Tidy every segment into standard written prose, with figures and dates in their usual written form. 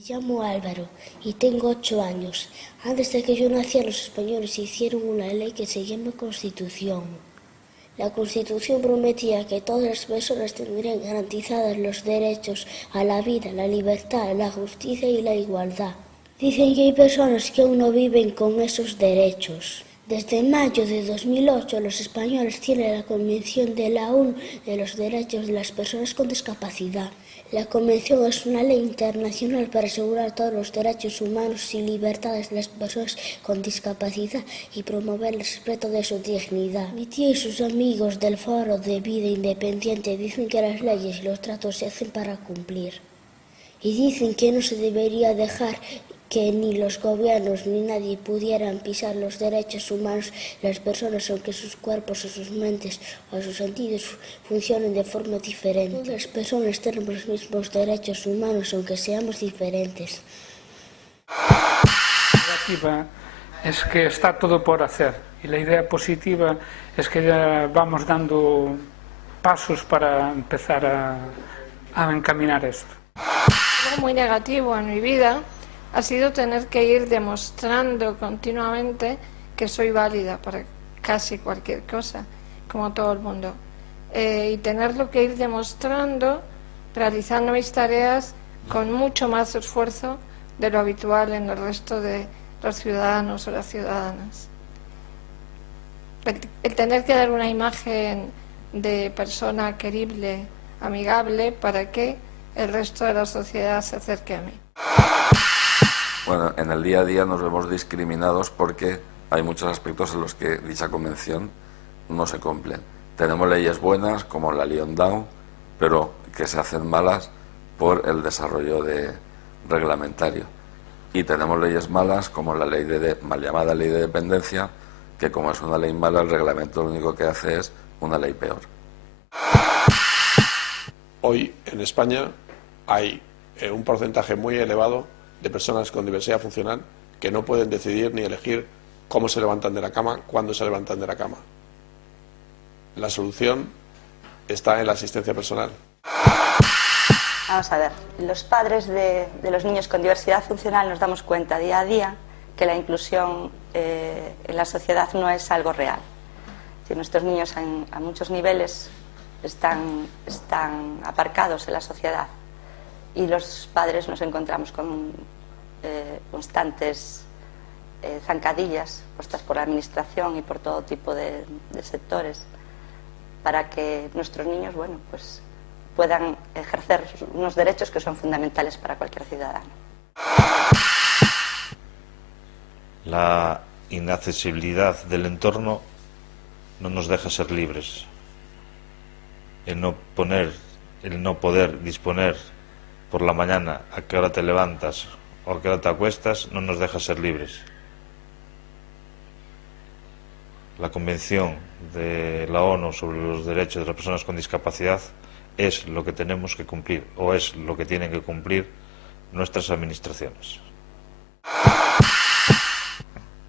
Me llamo Álvaro y tengo 8 años. Antes de que yo naciera, los españoles hicieron una ley que se llama Constitución. La Constitución prometía que todas las personas tendrían garantizados los derechos a la vida, la libertad, la justicia y la igualdad. Dicen que hay personas que aún no viven con esos derechos. Desde mayo de 2008, los españoles tienen la Convención de la ONU de los Derechos de las Personas con Discapacidad. La Convención es una ley internacional para asegurar todos los derechos humanos y libertades de las personas con discapacidad y promover el respeto de su dignidad. Mi tía y sus amigos del Foro de Vida Independiente dicen que las leyes y los tratos se hacen para cumplir. Y dicen que no se debería dejar que ni los gobiernos ni nadie pudieran pisar los derechos humanos de las personas, aunque sus cuerpos o sus mentes o sus sentidos funcionen de forma diferente. Todas las personas tenemos los mismos derechos humanos, aunque seamos diferentes. La negativa es que está todo por hacer y la idea positiva es que ya vamos dando pasos para empezar a encaminar esto. Algo muy negativo en mi vida ha sido tener que ir demostrando continuamente que soy válida para casi cualquier cosa, como todo el mundo. Y tenerlo que ir demostrando, realizando mis tareas con mucho más esfuerzo de lo habitual en el resto de los ciudadanos o las ciudadanas. El tener que dar una imagen de persona querible, amigable, para que el resto de la sociedad se acerque a mí. Bueno, en el día a día nos vemos discriminados porque hay muchos aspectos en los que dicha convención no se cumplen. Tenemos leyes buenas como la Lyon-Down, pero que se hacen malas por el desarrollo reglamentario. Y tenemos leyes malas como la ley mal llamada ley de dependencia, que como es una ley mala, el reglamento lo único que hace es una ley peor. Hoy en España hay un porcentaje muy elevado de personas con diversidad funcional que no pueden decidir ni elegir cómo se levantan de la cama, cuándo se levantan de la cama. La solución está en la asistencia personal. Vamos a ver, los padres de los niños con diversidad funcional nos damos cuenta día a día que la inclusión en la sociedad no es algo real. Si nuestros niños a muchos niveles están aparcados en la sociedad y los padres nos encontramos con constantes zancadillas puestas por la administración y por todo tipo de sectores para que nuestros niños, bueno, pues puedan ejercer unos derechos que son fundamentales para cualquier ciudadano. La inaccesibilidad del entorno no nos deja ser libres. El no poder disponer por la mañana a qué hora te levantas o a qué hora te acuestas no nos deja ser libres. La Convención de la ONU sobre los derechos de las personas con discapacidad es lo que tenemos que cumplir, o es lo que tienen que cumplir nuestras administraciones.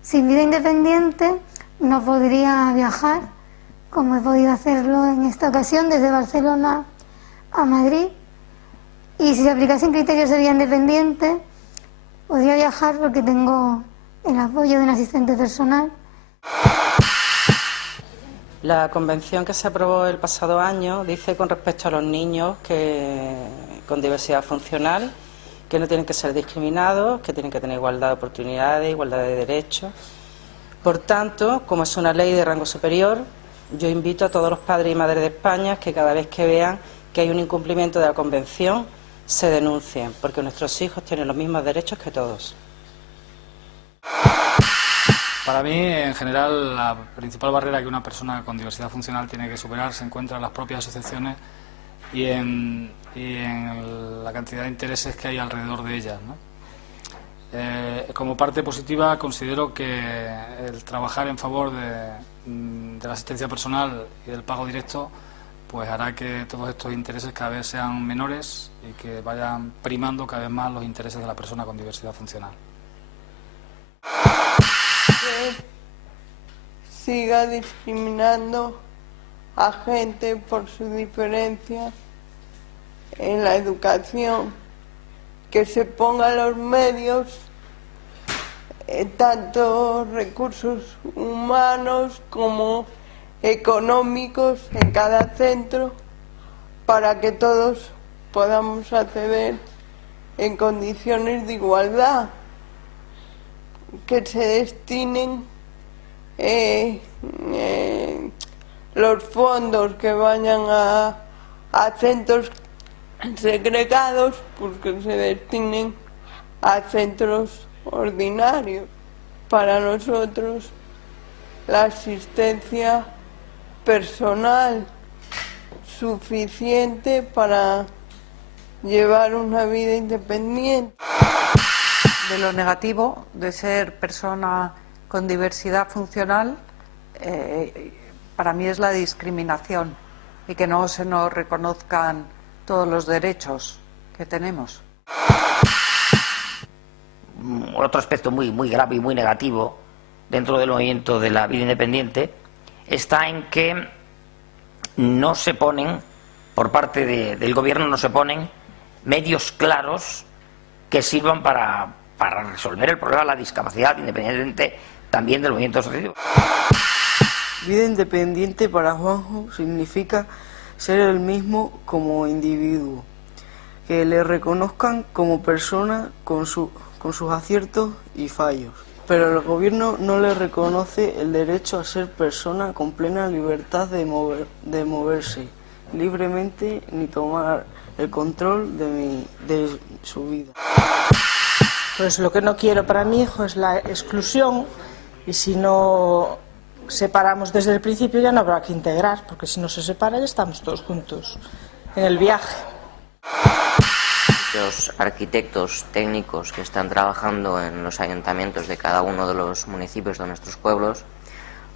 Sin vida independiente no podría viajar, como he podido hacerlo en esta ocasión desde Barcelona a Madrid. Y si se aplicasen criterios de vida independiente, podría viajar porque tengo el apoyo de un asistente personal. La convención que se aprobó el pasado año dice con respecto a los niños con diversidad funcional que no tienen que ser discriminados, que tienen que tener igualdad de oportunidades, igualdad de derechos. Por tanto, como es una ley de rango superior, yo invito a todos los padres y madres de España que cada vez que vean que hay un incumplimiento de la convención, se denuncien, porque nuestros hijos tienen los mismos derechos que todos. Para mí, en general, la principal barrera que una persona con diversidad funcional tiene que superar se encuentra en las propias asociaciones y en la cantidad de intereses que hay alrededor de ellas, ¿no? Como parte positiva, considero que el trabajar en favor de la asistencia personal y del pago directo pues hará que todos estos intereses cada vez sean menores y que vayan primando cada vez más los intereses de la persona con diversidad funcional. Que siga discriminando a gente por su diferencia en la educación que se pongan los medios, tanto recursos humanos como económicos en cada centro, para que todos podamos acceder en condiciones de igualdad, que se destinen los fondos que vayan a centros segregados, pues que se destinen a centros ordinarios. Para nosotros, la asistencia personal suficiente para llevar una vida independiente. De lo negativo de ser persona con diversidad funcional, para mí es la discriminación y que no se nos reconozcan todos los derechos que tenemos. Otro aspecto muy grave y muy negativo dentro del movimiento de la vida independiente está en que no se ponen, por parte del gobierno, no se ponen medios claros que sirvan para resolver el problema de la discapacidad, independientemente también del movimiento asociativo. Vida independiente para Juanjo significa ser el mismo como individuo, que le reconozcan como persona con sus aciertos y fallos. Pero el gobierno no le reconoce el derecho a ser persona con plena libertad de moverse libremente ni tomar el control de su vida. Pues lo que no quiero para mi hijo es la exclusión, y si no separamos desde el principio ya no habrá que integrar, porque si no se separa ya estamos todos juntos en el viaje. Los arquitectos técnicos que están trabajando en los ayuntamientos de cada uno de los municipios de nuestros pueblos,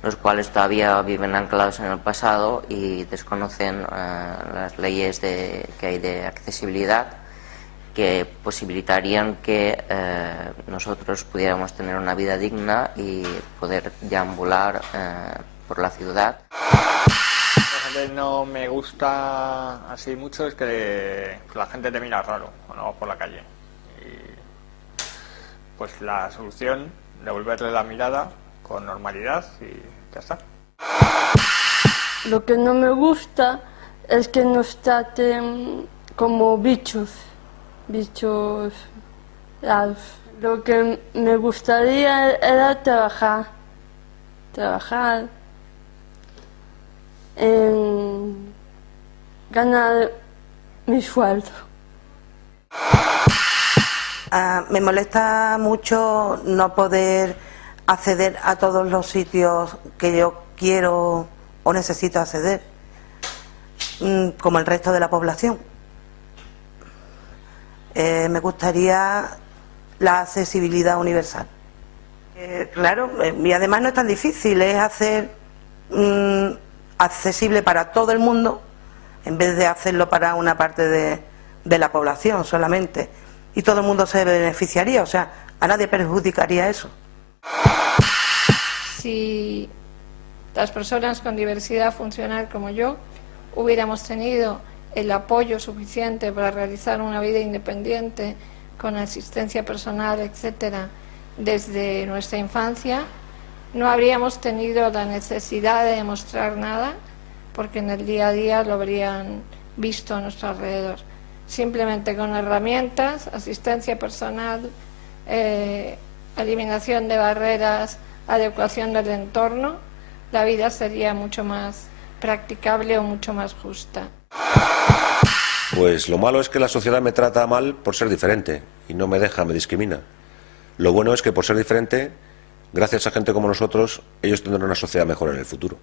los cuales todavía viven anclados en el pasado y desconocen las leyes que hay de accesibilidad, que posibilitarían que nosotros pudiéramos tener una vida digna y poder deambular por la ciudad. Lo que no me gusta así mucho es que la gente te mira raro cuando vas por la calle. Y pues la solución, devolverle la mirada con normalidad y ya está. Lo que no me gusta es que nos traten como bichos raros. Lo que me gustaría era trabajar en ganar mi sueldo. Me molesta mucho no poder acceder a todos los sitios que yo quiero o necesito acceder, como el resto de la población. Me gustaría la accesibilidad universal. Claro, y además no es tan difícil, es hacer accesible para todo el mundo en vez de hacerlo para una parte de la población solamente, y todo el mundo se beneficiaría, o sea, a nadie perjudicaría eso. Si las personas con diversidad funcional como yo hubiéramos tenido el apoyo suficiente para realizar una vida independiente con asistencia personal, etcétera, desde nuestra infancia, no habríamos tenido la necesidad de demostrar nada, porque en el día a día lo habrían visto a nuestro alrededor. Simplemente con herramientas, asistencia personal, eliminación de barreras, adecuación del entorno, la vida sería mucho más practicable o mucho más justa. Pues lo malo es que la sociedad me trata mal por ser diferente y no me deja, me discrimina. Lo bueno es que por ser diferente, gracias a gente como nosotros, ellos tendrán una sociedad mejor en el futuro.